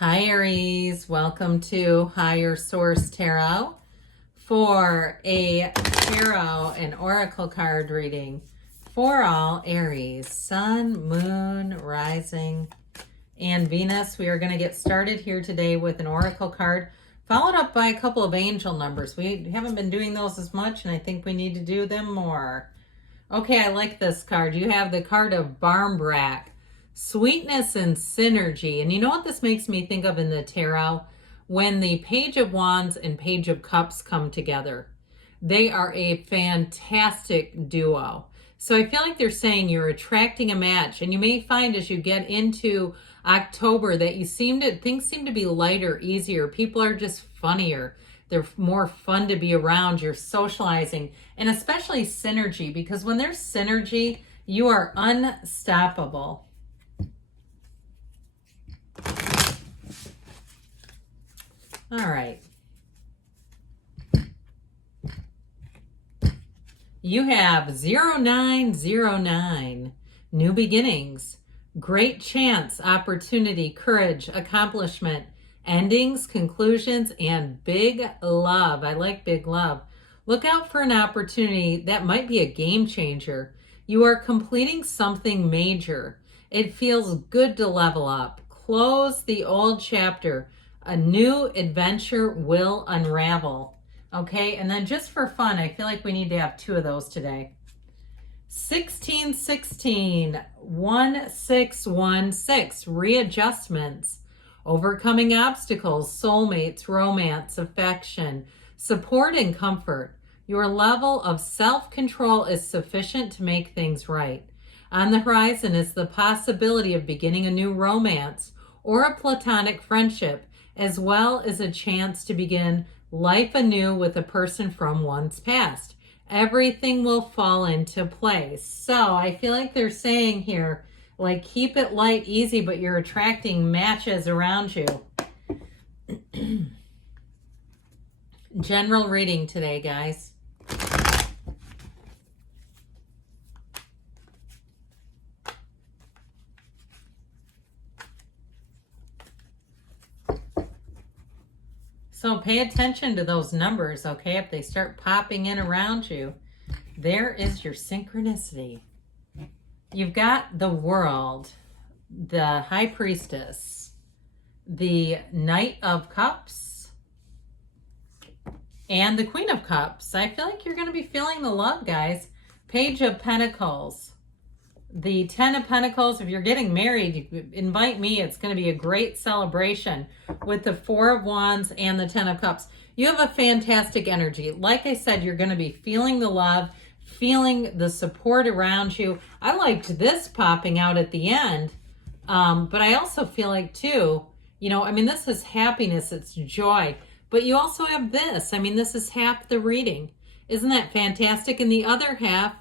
Hi Aries, welcome to Higher Source Tarot for a tarot and oracle card reading for all Aries, Sun, Moon, Rising, and Venus. We are going to get started here today with an oracle card followed up by a couple of angel numbers. We haven't been doing those as much, and I think we need to do them more. Okay, I like this card. You have the card of Barmbrack. Sweetness and synergy. And you know what this makes me think of in the tarot? When the Page of Wands and Page of Cups come together. They are a fantastic duo. So I feel like they're saying you're attracting a match. And you may find as you get into October that things seem to be lighter, easier. People are just funnier. They're more fun to be around. You're socializing. And especially synergy. Because when there's synergy, you are unstoppable. All right. You have 0909, new beginnings, great chance, opportunity, courage, accomplishment, endings, conclusions, and big love. I like big love. Look out for an opportunity that might be a game changer. You are completing something major. It feels good to level up. Close the old chapter. A new adventure will unravel. Okay, and then just for fun, I feel like we need to have two of those today. 1616, 1616, readjustments, overcoming obstacles, soulmates, romance, affection, support and comfort. Your level of self-control is sufficient to make things right. On the horizon is the possibility of beginning a new romance or a platonic friendship, as well as a chance to begin life anew with a person from one's past. Everything will fall into place. So I feel like they're saying here, like, keep it light, easy, but you're attracting matches around you. General reading today, guys. So pay attention to those numbers, okay? If they start popping in around you, there is your synchronicity. You've got the World, the High Priestess, the Knight of Cups, and the Queen of Cups. I feel like you're going to be feeling the love, guys. Page of Pentacles. The 10 of Pentacles, if you're getting married, invite me. It's going to be a great celebration with the 4 of Wands and the 10 of Cups. You have a fantastic energy. Like I said, you're going to be feeling the love, feeling the support around you. I liked this popping out at the end, but I also feel like too, this is happiness, it's joy, but you also have this. This is half the reading. Isn't that fantastic? And the other half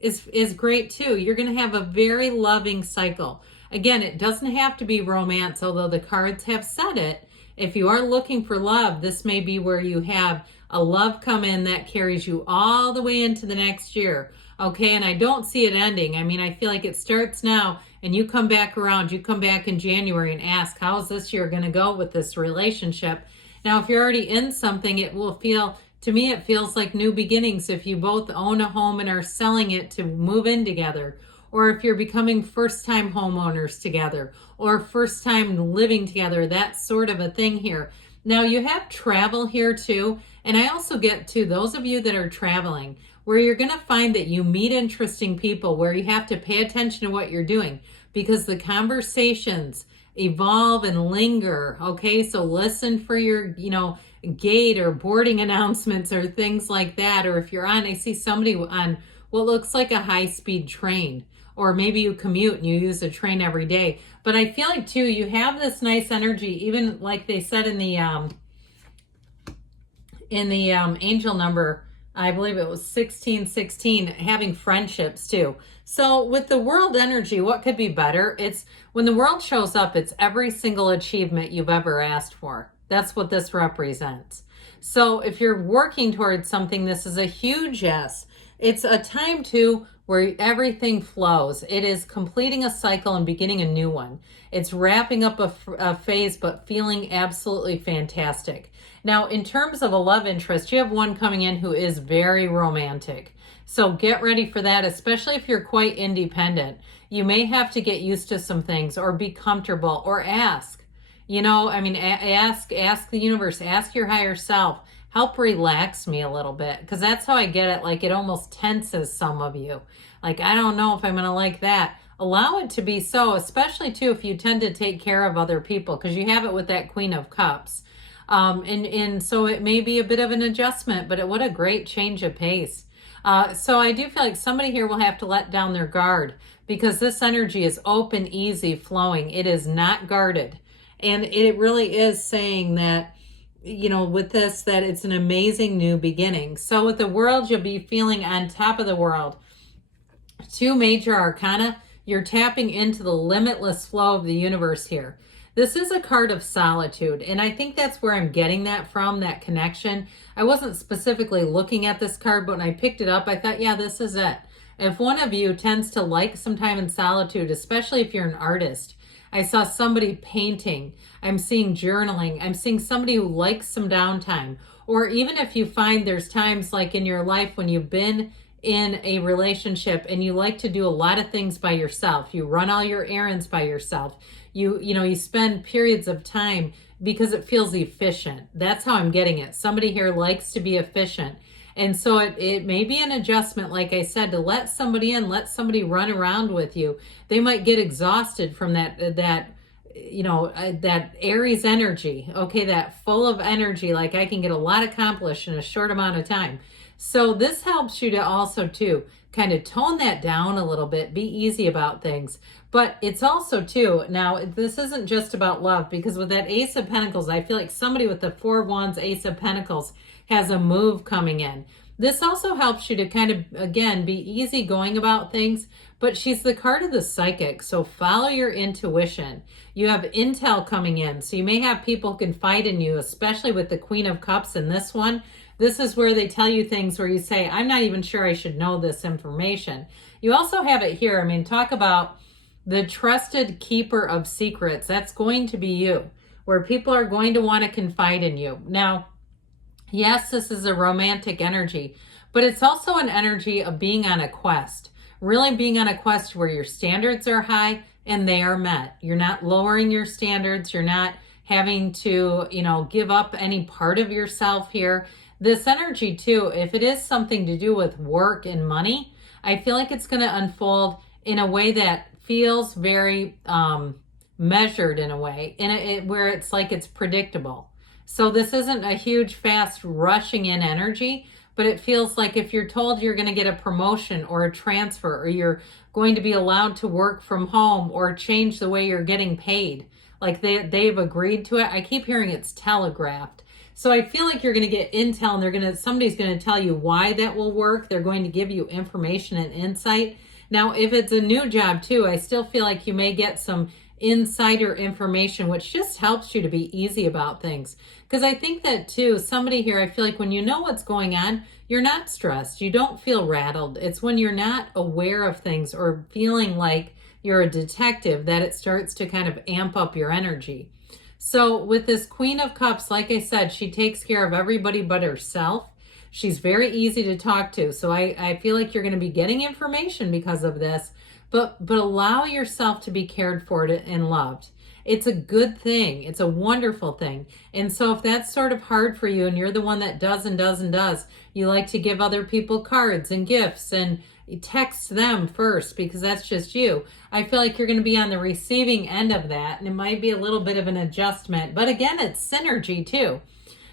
is great too. You're going to have a very loving cycle. Again, it doesn't have to be romance, although the cards have said it. If you are looking for love, this may be where you have a love come in that carries you all the way into the next year. Okay, and I don't see it ending. I feel like it starts now and you come back around. You come back in January and ask, how's this year going to go with this relationship? Now, if you're already in something, to me, it feels like new beginnings if you both own a home and are selling it to move in together, or if you're becoming first-time homeowners together, or first-time living together, that sort of a thing here. Now, you have travel here too, and I also get to those of you that are traveling, where you're going to find that you meet interesting people, where you have to pay attention to what you're doing, because the conversations evolve and linger, okay? So listen for your, gate or boarding announcements or things like that. Or if you're I see somebody on what looks like a high-speed train, or maybe you commute and you use a train every day. But I feel like too, you have this nice energy, even like they said in the angel number, I believe it was 1616, having friendships too. So with the world energy, what could be better? It's when the world shows up, it's every single achievement you've ever asked for. That's what this represents. So if you're working towards something, this is a huge yes. It's a time to where everything flows. It is completing a cycle and beginning a new one. It's wrapping up a phase, but feeling absolutely fantastic. Now, in terms of a love interest, you have one coming in who is very romantic. So get ready for that, especially if you're quite independent. You may have to get used to some things or be comfortable or ask. You know, I mean, ask the universe, ask your higher self, help relax me a little bit, because that's how I get it. Like, it almost tenses some of you. Like, I don't know if I'm going to like that. Allow it to be so, especially too if you tend to take care of other people, because you have it with that Queen of Cups. And so it may be a bit of an adjustment, but what a great change of pace. So I do feel like somebody here will have to let down their guard, because this energy is open, easy, flowing. It is not guarded. And it really is saying that, you know, with this, that it's an amazing new beginning. So with the World, you'll be feeling on top of the world. 2 major arcana, you're tapping into the limitless flow of the universe here. This is a card of solitude, and I think that's where I'm getting that from, that connection. I wasn't specifically looking at this card, but when I picked it up, I thought, yeah, this is it. If one of you tends to like some time in solitude, especially if you're an artist, I saw somebody painting, I'm seeing journaling, I'm seeing somebody who likes some downtime. Or even if you find there's times like in your life when you've been in a relationship and you like to do a lot of things by yourself, you run all your errands by yourself, you spend periods of time because it feels efficient. That's how I'm getting it. Somebody here likes to be efficient. And so it may be an adjustment, like I said, to let somebody in, let somebody run around with you. They might get exhausted from that Aries energy, okay, that full of energy, like I can get a lot accomplished in a short amount of time. So this helps you to also, too, kind of tone that down a little bit, be easy about things. But it's also, too, now this isn't just about love, because with that Ace of Pentacles, I feel like somebody with the 4 of Wands, Ace of Pentacles, has a move coming in. This also helps you to kind of, again, be easygoing about things, but she's the card of the psychic, so follow your intuition. You have intel coming in, so you may have people confide in you, especially with the Queen of Cups in this one. This is where they tell you things where you say, I'm not even sure I should know this information. You also have it here. I mean, talk about the trusted keeper of secrets. That's going to be you, where people are going to want to confide in you. Now, yes, this is a romantic energy, but it's also an energy of being on a quest, really being on a quest where your standards are high and they are met. You're not lowering your standards. You're not having to, give up any part of yourself here. This energy too, if it is something to do with work and money, I feel like it's going to unfold in a way that feels very measured in a way, where it's like it's predictable. So this isn't a huge, fast, rushing in energy, but it feels like if you're told you're going to get a promotion or a transfer, or you're going to be allowed to work from home or change the way you're getting paid, like they've agreed to it. I keep hearing it's telegraphed. So I feel like you're going to get intel, and somebody's going to tell you why that will work. They're going to give you information and insight. Now, if it's a new job too, I still feel like you may get some insider information, which just helps you to be easy about things. Because I think that too, somebody here, I feel like when you know what's going on, you're not stressed. You don't feel rattled. It's when you're not aware of things or feeling like you're a detective that it starts to kind of amp up your energy. So with this Queen of Cups, like I said, she takes care of everybody but herself. She's very easy to talk to. So I feel like you're going to be getting information because of this, but allow yourself to be cared for and loved. It's a good thing. It's a wonderful thing. And so if that's sort of hard for you and you're the one that does and does and does, you like to give other people cards and gifts and text them first because that's just you. I feel like you're going to be on the receiving end of that, and it might be a little bit of an adjustment. But again, it's synergy too.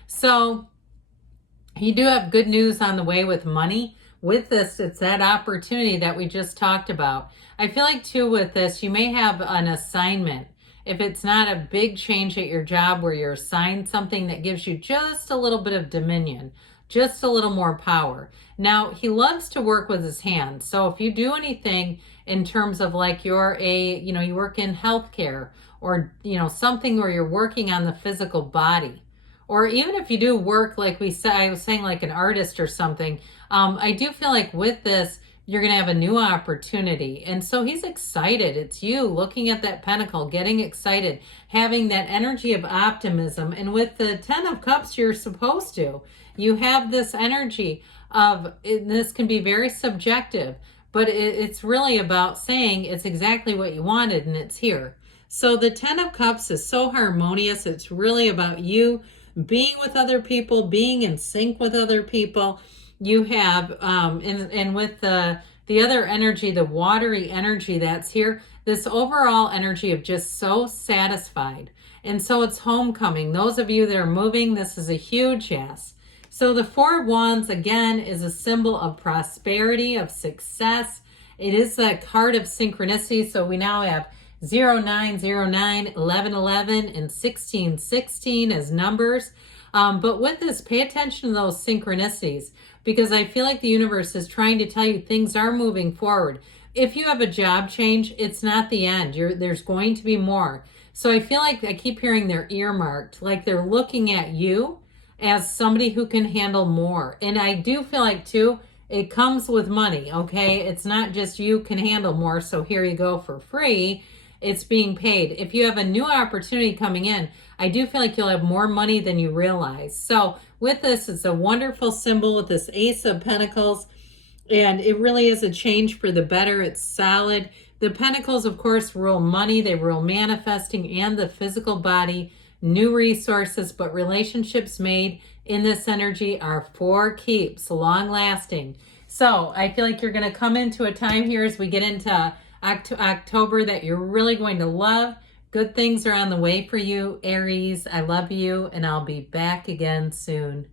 So you do have good news on the way with money. With this, it's that opportunity that we just talked about. I feel like too with this, you may have an assignment. If it's not a big change at your job where you're assigned something that gives you just a little bit of dominion, just a little more power. Now, he loves to work with his hands. So if you do anything in terms of like you work in healthcare or, something where you're working on the physical body, or even if you do work, like I was saying, like an artist or something, I do feel like with this, you're going to have a new opportunity. And so he's excited. It's you looking at that pentacle, getting excited, having that energy of optimism. And with the 10 of Cups, you're supposed to. You have this energy of, this can be very subjective, but it's really about saying it's exactly what you wanted and it's here. So the 10 of Cups is so harmonious. It's really about you being with other people, being in sync with other people. You have, and with the other energy, the watery energy that's here, this overall energy of just so satisfied. And so it's homecoming. Those of you that are moving, this is a huge yes. So the 4 of Wands, again, is a symbol of prosperity, of success. It is the card of synchronicity. So we now have 0909, 1111, and 1616 as numbers. But with this, pay attention to those synchronicities, because I feel like the universe is trying to tell you things are moving forward. If you have a job change, it's not the end. There's going to be more. So I feel like I keep hearing they're earmarked, like they're looking at you as somebody who can handle more. And I do feel like, too, it comes with money, okay? It's not just you can handle more, so here you go for free. It's being paid. If you have a new opportunity coming in, I do feel like you'll have more money than you realize. So with this, it's a wonderful symbol with this Ace of Pentacles, and it really is a change for the better. It's solid. The Pentacles, of course, rule money. They rule manifesting and the physical body, new resources, but relationships made in this energy are for keeps, long lasting. So I feel like you're going to come into a time here as we get into October that you're really going to love. Good things are on the way for you, Aries. I love you, and I'll be back again soon.